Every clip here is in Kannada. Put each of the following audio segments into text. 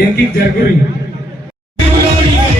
એક એક જાગૃતિ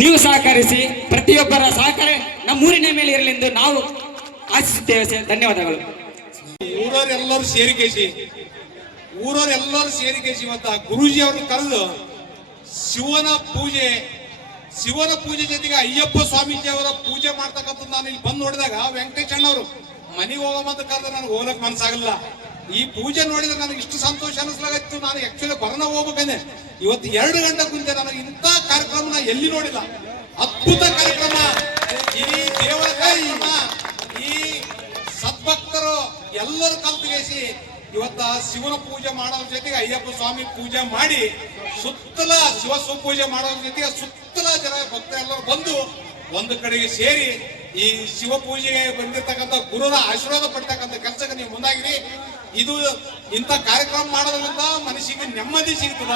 ನೀವು ಸಹಕರಿಸಿ ಪ್ರತಿಯೊಬ್ಬರ ಸಹಕಾರ ನಮ್ಮೂರಿನ ಮೇಲೆ ಇರಲೆಂದು ನಾವು ಆಶಿಸುತ್ತೇವೆ ಸರ್. ಧನ್ಯವಾದಗಳು. ಊರವರೆಲ್ಲರೂ ಸೇರಿಕೇಸಿ ಊರವರೆಲ್ಲರೂ ಸೇರಿಕೇಸಿ ಇವತ್ತ ಗುರುಜಿ ಅವ್ರನ್ನ ಕರೆದು ಶಿವನ ಪೂಜೆ ಶಿವನ ಪೂಜೆ ಜೊತೆಗೆ ಅಯ್ಯಪ್ಪ ಸ್ವಾಮೀಜಿ ಅವರ ಪೂಜೆ ಮಾಡ್ತಕ್ಕಂಥದ್ದು ನಾನು ಇಲ್ಲಿ ಬಂದು ನೋಡಿದಾಗ ವೆಂಕಟೇಶ್ ಅಣ್ಣವರು. ಮನೆಗೆ ಹೋಗಮಂತ ಕರೆದ್ರೆ ನನಗೆ ಹೋಗಕ್ ಮನ್ಸಾಗಲ್ಲ ಈ ಪೂಜೆ ನೋಡಿದ್ರೆ ನನಗೆ ಇಷ್ಟು ಸಂತೋಷ ಅನಿಸ್ಲಾಗತ್ತು ನಾನು ಆಕ್ಚುಲಿ ಬರೋಣ ಹೋಗ್ಬೇಕಂದೆ ಇವತ್ತು ಎರಡು ಗಂಟೆ ಕುಂತೆ ನನಗೆ ಇಂಥ ಕಾರ್ಯಕ್ರಮನ ಎಲ್ಲಿ ನೋಡಿಲ್ಲ. ಅದ್ಭುತ ಕಾರ್ಯಕ್ರಮ. ಈ ದೇವರ ಕೈ ಈ ಸದ್ಭಕ್ತರು ಎಲ್ಲರೂ ಕಲ್ತುಗೇಸಿ ಇವತ್ತ ಶಿವನ ಪೂಜೆ ಮಾಡೋದ್ರ ಜೊತೆಗೆ ಅಯ್ಯಪ್ಪ ಸ್ವಾಮಿ ಪೂಜೆ ಮಾಡಿ ಸುತ್ತಲ ಶಿವ ಪೂಜೆ ಮಾಡೋದ್ರ ಜೊತೆಗೆ ಸುತ್ತಲ ಜನ ಭಕ್ತರೆಲ್ಲರೂ ಬಂದು ಒಂದು ಕಡೆಗೆ ಸೇರಿ ಈ ಶಿವ ಪೂಜೆಗೆ ಬಂದಿರ್ತಕ್ಕಂಥ ಗುರುರ ಆಶೀರ್ವಾದ ಪಡ್ತಕ್ಕಂಥ ಕೆಲಸಕ್ಕೆ ನೀವು ಮುಂದಾಗಿರಿ. ಇದು ಇಂಥ ಕಾರ್ಯಕ್ರಮ ಮಾಡೋದ್ರಿಂದ ಮನಸ್ಸಿಗೆ ನೆಮ್ಮದಿ ಸಿಗ್ತದ,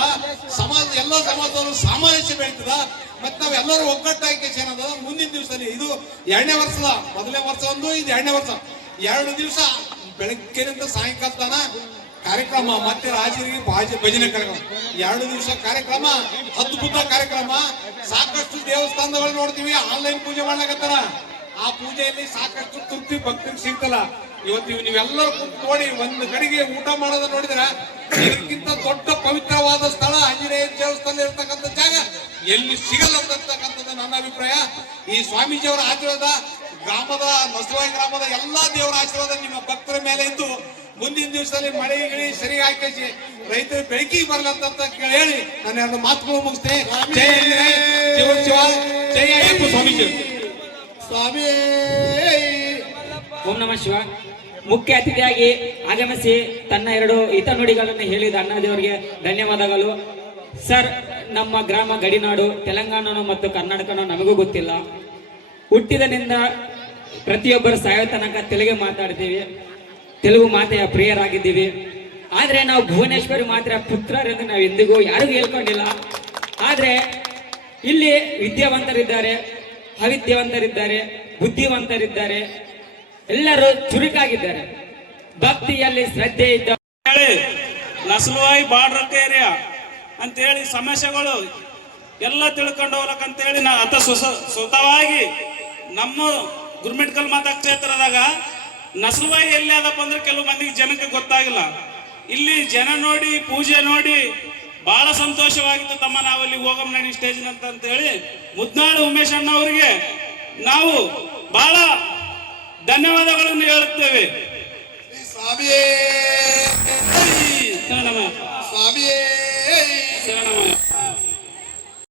ಸಮಾಜ, ಎಲ್ಲ ಸಮಾಜದವರು ಸಾಮರಸ್ಯ ಬೆಳೀತದ. ಮತ್ತೆ ನಾವೆಲ್ಲರೂ ಒಗ್ಗಟ್ಟಾಗಿ ಏನದ ಮುಂದಿನ ದಿವಸದಲ್ಲಿ ಇದು ಎರಡನೇ ವರ್ಷದ ಮೊದಲನೇ ವರ್ಷ ಒಂದು, ಇದು ಎರಡನೇ ವರ್ಷ. ಎರಡು ದಿವಸ ಬೆಳಗ್ಗೆನಿಂದ ಸಾಯಂಕಾಲ ತನ ಕಾರ್ಯಕ್ರಮ, ಮತ್ತೆ ರಾಜರಿಗೆ ಭಾಜ, ಭಜನೆ ಕಾರ್ಯಕ್ರಮ. ಎರಡು ದಿವಸ ಕಾರ್ಯಕ್ರಮ, ಅದ್ಭುತ ಕಾರ್ಯಕ್ರಮ. ಸಾಕಷ್ಟು ದೇವಸ್ಥಾನಗಳು ನೋಡ್ತೀವಿ ಆನ್ಲೈನ್ ಪೂಜೆ ಮಾಡ್ಲಾಕತ್ತಾರ. ಆ ಪೂಜೆಯಲ್ಲಿ ಸಾಕಷ್ಟು ತೃಪ್ತಿ ಭಕ್ತಿಗೆ ಸಿಗ್ತಲ್ಲ. ಇವತ್ತು ಇವ್ ನೀವೆಲ್ಲರೂ ಕುಂತು ನೋಡಿ ಒಂದು ಕಡೆಗೆ ಊಟ ಮಾಡೋದ ನೋಡಿದ್ರೆ ಇದಕ್ಕಿಂತ ದೊಡ್ಡ ಪವಿತ್ರವಾದ ಸ್ಥಳ ಆಂಜನೇಯ ದೇವಸ್ಥಾನ ಇರತಕ್ಕಂಥ ಜಾಗ. ಎಲ್ಲಿ ಸಿಗಲ್ಲ ಅಂತಕ್ಕಂಥದ್ದು ನನ್ನ ಅಭಿಪ್ರಾಯ. ಈ ಸ್ವಾಮೀಜಿ ಅವರ ಆಶೀರ್ವಾದ ಗ್ರಾಮದ ನಸವಾಯಿ ಗ್ರಾಮದ ಎಲ್ಲಾ ದೇವರ ಆಶೀರ್ವಾದ ನಿಮ್ಮ ಭಕ್ತರ ಮೇಲೆ ಇದ್ದು ಮುಂದಿನ ದಿವಸದಲ್ಲಿ ಮಳೆ ಗಿಳಿ ಸರಿ ಹಾಕಿಸಿ ರೈತರು ಬೆಳಕಿಗೆ ಬರಲಂತ ಹೇಳಿ ನಾನು ಎರಡು ಮಾತುಗಳು ಮುಗಿಸ್ತೇನೆ. ಜಯ ಜಯ ಸ್ವಾಮೀಜಿ. ಸ್ವಾಮಿ ಓಂ ನಮಃ ಶಿವ. ಮುಖ್ಯ ಅತಿಥಿಯಾಗಿ ಆಗಮಿಸಿ ತನ್ನ ಎರಡು ಹಿತ ನುಡಿಗಳನ್ನು ಹೇಳಿದ ಅಣ್ಣದೇವರಿಗೆ ಧನ್ಯವಾದಗಳು. ಸರ್, ನಮ್ಮ ಗ್ರಾಮ ಗಡಿನಾಡು, ತೆಲಂಗಾಣನು ಮತ್ತು ಕರ್ನಾಟಕನೂ ನಮಗೂ ಗೊತ್ತಿಲ್ಲ. ಹುಟ್ಟಿದನಿಂದ ಪ್ರತಿಯೊಬ್ಬರು ಸಾಯೋ ತನಕ ತೆಲುಗು ಮಾತಾಡ್ತೀವಿ. ತೆಲುಗು ಮಾತೆಯ ಪ್ರಿಯರಾಗಿದ್ದೀವಿ. ಆದ್ರೆ ನಾವು ಭುವನೇಶ್ವರಿ ಮಾತ್ರ ಪುತ್ರರೆಂದು ನಾವು ಎಂದಿಗೂ ಯಾರಿಗೂ ಹೇಳ್ಕೊಂಡಿಲ್ಲ. ಆದ್ರೆ ಇಲ್ಲಿ ವಿದ್ಯಾವಂತರಿದ್ದಾರೆ. ಅವಿದ್ಯಾವಂತರಿದ್ದಾರೆ, ಬುದ್ಧಿವಂತರಿದ್ದಾರೆ, ಎಲ್ಲರೂ ಚುರುಕಾಗಿದ್ದಾರೆ. ಭಕ್ತಿಯಲ್ಲಿ ಶ್ರದ್ಧೆ ಇದ್ದ ಹೇಳಿ, ನಸಲುವಾಯಿ ಬಾರ್ಡರ್ ಏರಿಯಾ ಅಂತೇಳಿ ಸಮಸ್ಯೆಗಳು ಎಲ್ಲ ತಿಳ್ಕೊಂಡು ಹೋಗ್ಲಕ್ಕಂತೇಳಿ ನಾ ಅತ ಸ್ವತವಾಗಿ ನಮ್ಮ ಗುರ್ಮಿಟ್ಕಲ್ ಮತ ಕ್ಷೇತ್ರದಾಗ ನಸಲುವಾಯಿ ಎಲ್ಲಿ ಅದಪ್ಪ ಅಂದ್ರೆ ಕೆಲವು ಮಂದಿಗೆ ಜನಕ್ಕೆ ಗೊತ್ತಾಗಿಲ್ಲ. ಇಲ್ಲಿ ಜನ ನೋಡಿ, ಪೂಜೆ ನೋಡಿ ಬಹಳ ಸಂತೋಷವಾಗಿತ್ತು. ತಮ್ಮ ನಾವಲ್ಲಿ ಹೋಗಮ್ ನಡಿ ಸ್ಟೇಜ್ ಅಂತ ಹೇಳಿ ಮುದ್ನಾಳು ಉಮೇಶ್ ಅಣ್ಣ ಅವರಿಗೆ ನಾವು ಬಹಳ ಧನ್ಯವಾದಗಳನ್ನು ಹೇಳುತ್ತೇವೆ. ಸ್ವಾಮಿಯೇ ಸ್ವಾಮಿಯೇ